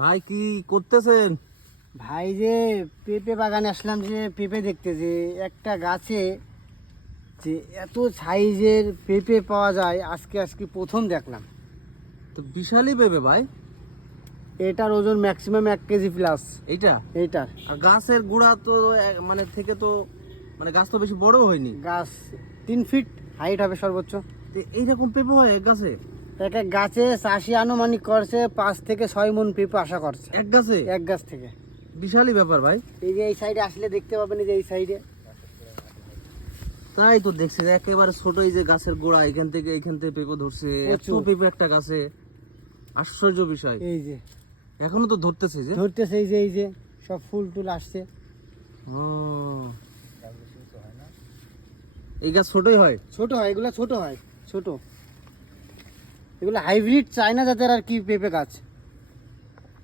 ভাই কি করতেছেন? ভাই যে পেঁপে বাগানে আসলাম, যে পেঁপে দেখতে, যে একটা গাছে যে এত সাইজের পেঁপে পাওয়া যায় আজকে আজকে প্রথম দেখলাম। তো বিশালই পেবে ভাই এটার ওজন ম্যাক্সিমাম 1 কেজি প্লাস। এইটা। এইটার আর গাছের গুড়া তো মানে থেকে তো মানে গাছ তো বেশি বড় হয়নি। গাছ 3 ফিট হাইট হবে সর্বোচ্চ। তো এইরকম পেঁপে হয় এক গাছে? এক এক গাছে চাষি আনুমানিক করছে 5 থেকে 6 মণ পেঁপে আশা করছে এক গাছে? এক গাছ থেকে। বিশালই ব্যাপার ভাই। এই যে এই সাইডে আসলে দেখতে পাবেন, এই যে এই সাইডে। তাই তো দেখছি যে একেবারে ছোট, এই যে গাছের গোড়া এখান থেকে পেঁপে ধরছে। এত প্রচুর। পেঁপে একটা গাছে, আশ্চর্য বিষয়। এই যে এখনো তো ধরতেছে যে। ধরতেছে, এই যে সব ফুল টুল আসছে। ও, এই গাছ ছোটই হয়? ছোট হয়, এগুলো ছোট হয়, ছোট। এগুলো হাইব্রিড চায়না জাতের আর কি পেঁপে গাছ।